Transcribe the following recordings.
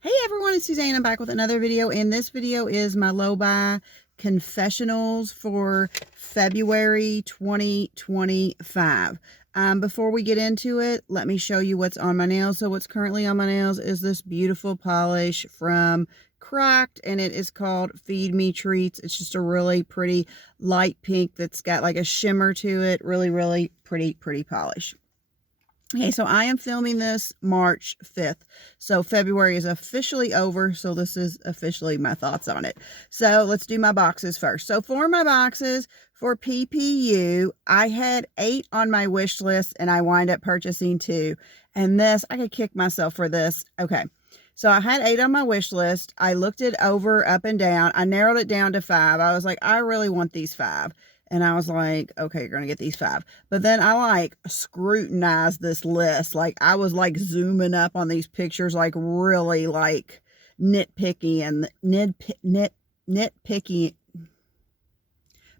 Hey everyone, it's Suzanne. I'm back with another video, and this video is my Lowbuy Confessionals for February 2025. Before we get into it, let me show you what's on my nails. So what's currently on my nails is this beautiful polish from Cracked, and it is called Feed Me Treats. It's just a really pretty light pink that's got like a shimmer to it. Really pretty polish. Okay, so I am filming this March 5th. So February is officially over. So this is officially my thoughts on it. So let's do my boxes first. So for my boxes for PPU, I had 8 on my wish list and I wind up purchasing 2. And this, I could kick myself for this. Okay, so I had 8 on my wish list. I looked it over up and down. I narrowed it down to 5. I was like, I really want these 5. And I was like, okay, you're going to get these 5. But then I like scrutinized this list. Like I was like zooming up on these pictures, like really like nitpicky and nitpicky,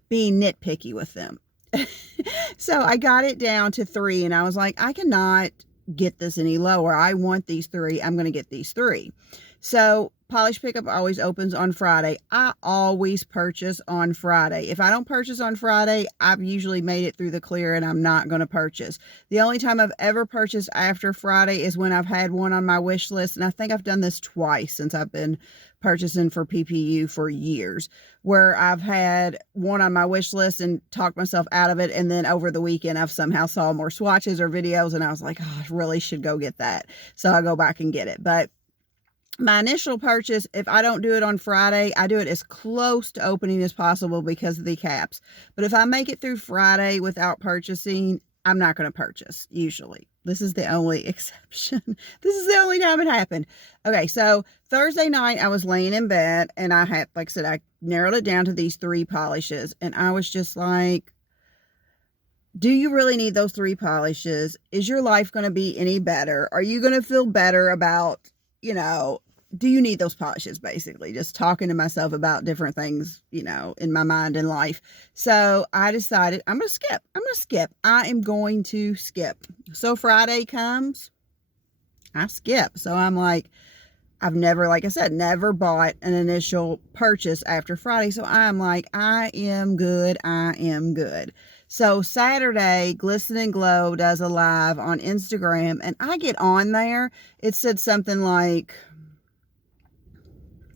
being nitpicky with them. So I got it down to 3 and I was like, I cannot get this any lower. I want these 3. I'm going to get these 3. So polish pickup always opens on Friday. I always purchase on Friday. If I don't purchase on Friday, I've usually made it through the clear and I'm not going to purchase. The only time I've ever purchased after Friday is when I've had one on my wish list. And I think I've done this twice since I've been purchasing for PPU for years, where I've had one on my wish list and talked myself out of it. And then over the weekend, I've somehow saw more swatches or videos and I was like, oh, I really should go get that. So I'll go back and get it. But my initial purchase, if I don't do it on Friday, I do it as close to opening as possible because of the caps. But if I make it through Friday without purchasing, I'm not going to purchase, usually. This is the only exception. This is the only time it happened. Okay, so Thursday night, I was laying in bed, and I had, like I said, I narrowed it down to these 3 polishes. And I was just like, do you really need those 3 polishes? Is your life going to be any better? Are you going to feel better about, you know, do you need those polishes? Basically just talking to myself about different things, you know, in my mind and life. So I decided I'm going to skip. I am going to skip. So Friday comes, I skip. So I'm like, I've never, like I said, never bought an initial purchase after Friday. So I'm like, I am good. So Saturday, Glisten and Glow does a live on Instagram, and I get on there. It said something like,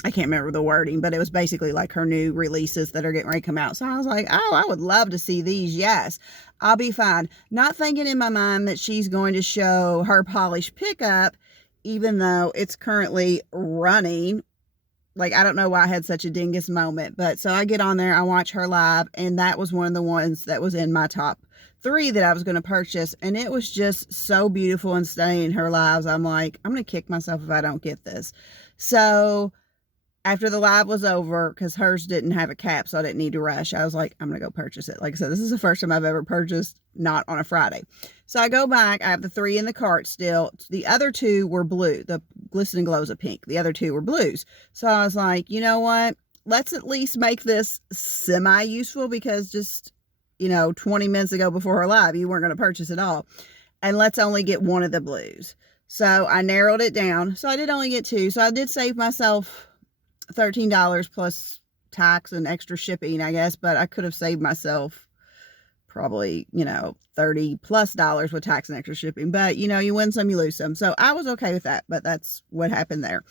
I can't remember the wording, but it was basically like her new releases that are getting ready to come out. So I was like, oh, I would love to see these. Yes, I'll be fine. Not thinking in my mind that she's going to show her polish pickup, even though it's currently running. Like, I don't know why I had such a dingus moment. But so I get on there, I watch her live, and that was one of the ones that was in my top 3 that I was going to purchase. And it was just so beautiful and stunning in her lives. I'm like, I'm going to kick myself if I don't get this. So after the live was over, because hers didn't have a cap, so I didn't need to rush, I was like, I'm going to go purchase it. Like I said, this is the first time I've ever purchased not on a Friday. So I go back. I have the 3 in the cart still. The other 2 were blue. The Glisten and Glow's a pink. The other 2 were blues. So I was like, you know what? Let's at least make this semi-useful, because just, you know, 20 minutes ago before her live, you weren't going to purchase it all. And let's only get one of the blues. So I narrowed it down. So I did only get 2. So I did save myself $13 plus tax and extra shipping, I guess, but I could have saved myself probably, you know, $30+ with tax and extra shipping. But, you know, you win some, you lose some. So I was okay with that, but that's what happened there.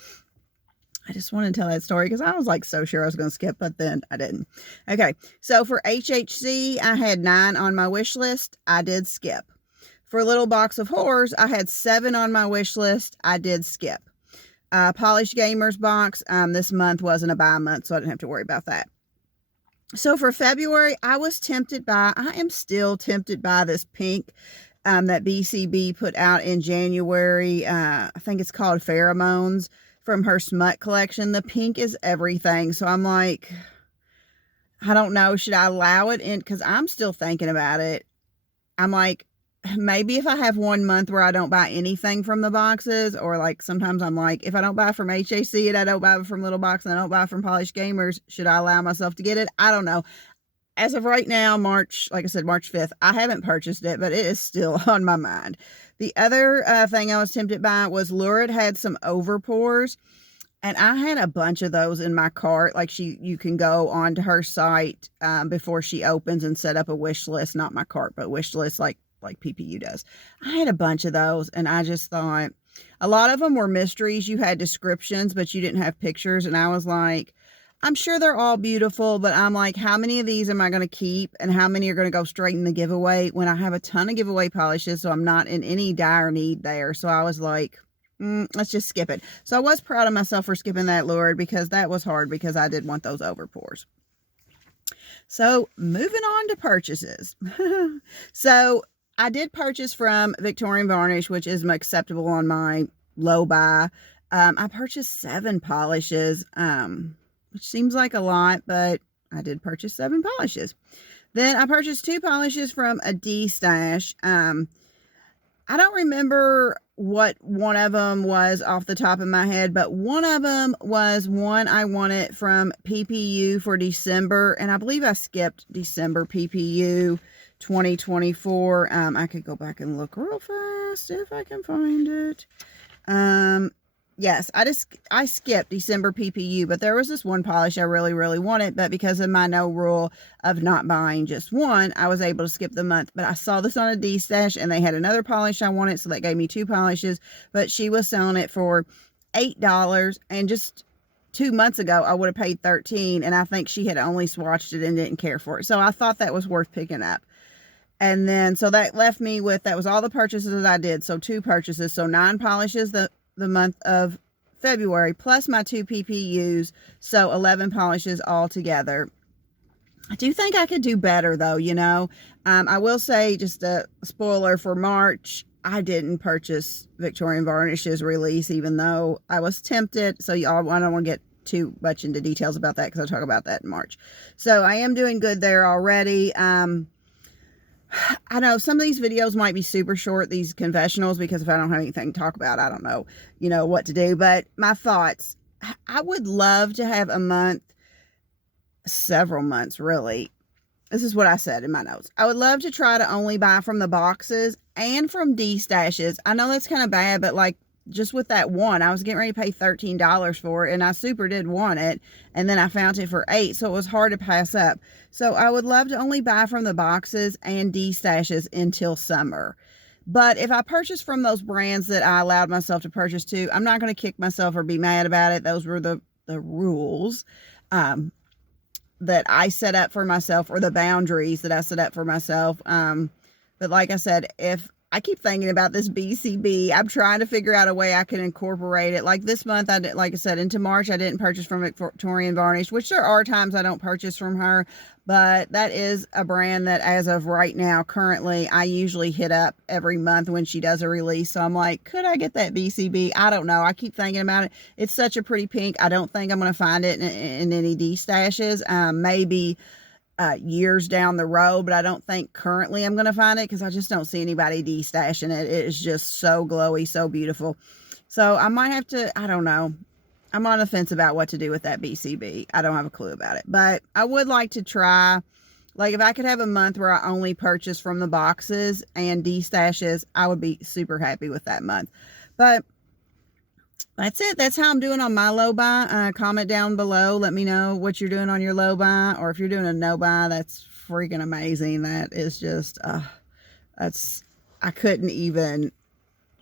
I just want to tell that story because I was like so sure I was going to skip, but then I didn't. Okay, so for HHC, I had 9 on my wish list. I did skip. For Little Box of Horrors, I had 7 on my wish list. I did skip. Polished Gamers box, this month wasn't a buy month, so I didn't have to worry about that. So for February, I am still tempted by this pink that BCB put out in January. I think it's called Pheromones, from her Smut collection. The pink is everything. So I'm like, I don't know, should I allow it in? Because I'm still thinking about it. I'm like, maybe if I have 1 month where I don't buy anything from the boxes, or like sometimes I'm like, if I don't buy from HAC and I don't buy from Little Box and I don't buy from Polished Gamers, should I allow myself to get it? I don't know. as of right now, like I said, March 5th, I haven't purchased it, but it is still on my mind. The other thing I was tempted by was Lurid had some overpours, and I had a bunch of those in my cart. Like you can go onto her site before she opens and set up a wish list, not my cart, but wish list like PPU does. I had a bunch of those, and I just thought, a lot of them were mysteries. You had descriptions, but you didn't have pictures, and I was like, I'm sure they're all beautiful, but I'm like, how many of these am I going to keep, and how many are going to go straight in the giveaway when I have a ton of giveaway polishes, so I'm not in any dire need there. So I was like, let's just skip it. So I was proud of myself for skipping that Lurid, because that was hard, because I did want those overpours. So moving on to purchases. So I did purchase from Victorian Varnish, which is acceptable on my Lowbuy. I purchased 7 polishes, which seems like a lot, but I did purchase 7 polishes. Then I purchased 2 polishes from a D-Stash. I don't remember what one of them was off the top of my head, but one of them was one I wanted from PPU for December, and I believe I skipped December PPU 2024. I could go back and look real fast if I can find it. Yes, I skipped December PPU, but there was this one polish I really, really wanted, but because of my no rule of not buying just one, I was able to skip the month. But I saw this on a D-Stash, and they had another polish I wanted, so that gave me 2 polishes, but she was selling it for $8, and just 2 months ago, I would have paid $13, and I think she had only swatched it and didn't care for it. So I thought that was worth picking up. And then, so that left me with, that was all the purchases I did. So 2 purchases, so 9 polishes the month of February, plus my 2 PPUs, so 11 polishes altogether. I do think I could do better, though, you know. I will say, just a spoiler for March, I didn't purchase Victorian Varnish's release, even though I was tempted. So y'all, I don't want to get too much into details about that, because I'll talk about that in March. So I am doing good there already. I know some of these videos might be super short, these confessionals, because if I don't have anything to talk about, I don't know, what to do. But my thoughts, I would love to have a month, several months, really. This is what I said in my notes. I would love to try to only buy from the boxes and from D-Stashes. I know that's kind of bad, but like, just with that one, I was getting ready to pay $13 for it, and I super did want it, and then I found it for $8, so it was hard to pass up. So I would love to only buy from the boxes and D-Stashes until summer. But if I purchase from those brands that I allowed myself to purchase to, I'm not going to kick myself or be mad about it. Those were the rules that I set up for myself, or the boundaries that I set up for myself. But like I said, if I keep thinking about this BCB. I'm trying to figure out a way I can incorporate it. Like this month, like I said, into March, I didn't purchase from Victorian Varnish, which there are times I don't purchase from her, but that is a brand that, as of right now, currently, I usually hit up every month when she does a release. So I'm like, could I get that BCB? I don't know. I keep thinking about it. It's such a pretty pink. I don't think I'm going to find it in any D-Stashes. Maybe years down the road, but I don't think currently I'm going to find it, because I just don't see anybody D-Stashing it. It is just so glowy, so beautiful. So I might have to, I don't know. I'm on the fence about what to do with that BCB. I don't have a clue about it, but I would like to try, like if I could have a month where I only purchase from the boxes and D-Stashes, I would be super happy with that month. But that's it. That's how I'm doing on my Lowbuy. Comment down below. Let me know what you're doing on your Lowbuy, or if you're doing a no-buy, that's freaking amazing. That is just, I couldn't even,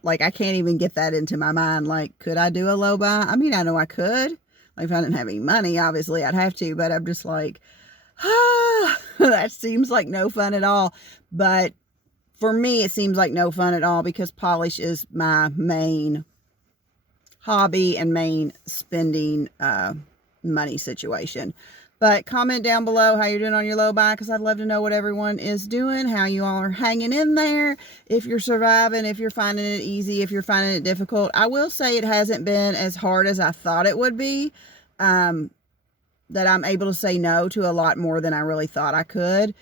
like, I can't even get that into my mind. Like, could I do a Lowbuy? I mean, I know I could. Like, if I didn't have any money, obviously I'd have to, but I'm just like, that seems like no fun at all. But for me, it seems like no fun at all, because polish is my main hobby and main spending money situation. But comment down below how you're doing on your Lowbuy, because I'd love to know what everyone is doing, how you all are hanging in there, if you're surviving, if you're finding it easy, if you're finding it difficult. I will say it hasn't been as hard as I thought it would be, that I'm able to say no to a lot more than I really thought I could.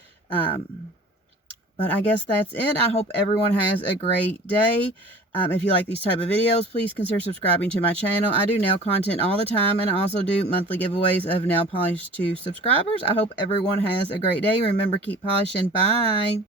But I guess that's it. I hope everyone has a great day. If you like these type of videos, please consider subscribing to my channel. I do nail content all the time, and I also do monthly giveaways of nail polish to subscribers. I hope everyone has a great day. Remember, keep polishing. Bye.